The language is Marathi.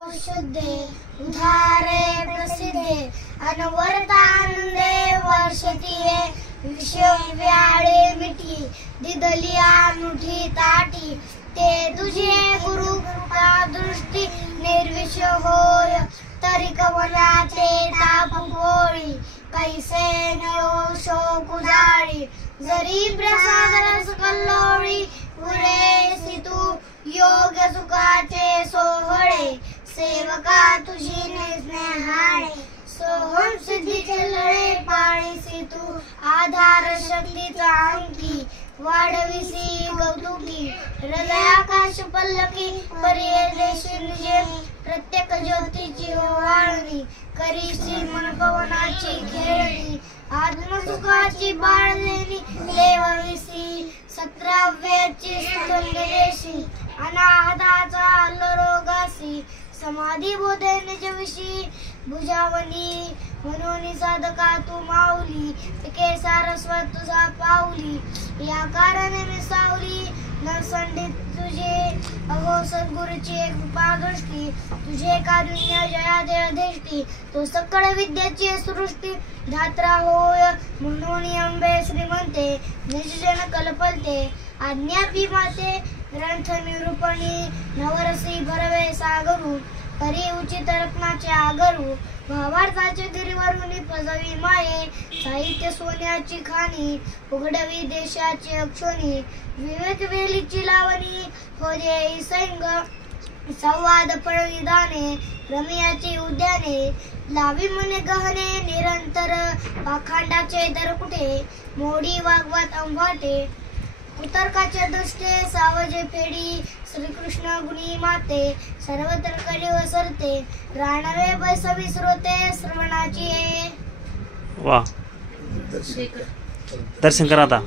शुद्धे उधारे प्रसिद्धे अनवरतानंदे वर्षतीये विश्वव्याळे मिठी दिदलिया मुठी ताटी ते तुझे गुरु कृपा दृष्टी निर्विष होय तरी कवनाचे ताप पोळी कैसे नयो शोक उजाळी जरी प्रसाद रस कल्लोळी पुरेसी तू योग सुखाचे सोहळे सेवका तुझी स्नेहाळे सोहम सिद्धीचे लळे पाळीसी तू आधार शक्तीचा अंकी वाढविसी कौतुकी हृदयाकाश पल्लकी पर्यदेशी निजे प्रत्येक ज्योतीची ओवाळणी करीसी मन पवनाची खेळणी आत्मसुखाची बाळलेली लेवविसी सत्राव्याची स्तंभदेशी अनाहताचा अल्लरोगासी समाधी बोधे निजविशी भुजावनी म्हणून साधका तू माऊली पिके सारस्वत तुझा पाऊली या कारणे मी सावली नरसंडीत तुझे अहो सद्गुरूची एक कृपा दृष्टी तुझे कारुण्य जया देहधिष्ठी तो सकळ विद्याची सृष्टी धात्रा होय म्हणून अंबे श्रीमंते निजजन कल्पलते आज्ञापी माते ग्रंथ निरूपणी नवरसी भरवे सागरू परी उचित रत्नाचे आगरू भावार्थाचे गिरीवरून पजवी माये साहित्य सोन्याची खाणी उघडवी देशाची अक्षोणी विवेक वेलीची लावणी होदे सैंग संवाद फळविधाने रम्याची उद्याने लावी मने गहने निरंतर पाखांडाचे दर कुठे मोडी वागवत अंबाटे उतरकाचे दृष्टे सावजे फेडी श्रीकृष्ण गुणी माते सर्वत्र कली वसरते राहणारे बैसवी श्रोते श्रवणाची वाह दर्शन करा आता।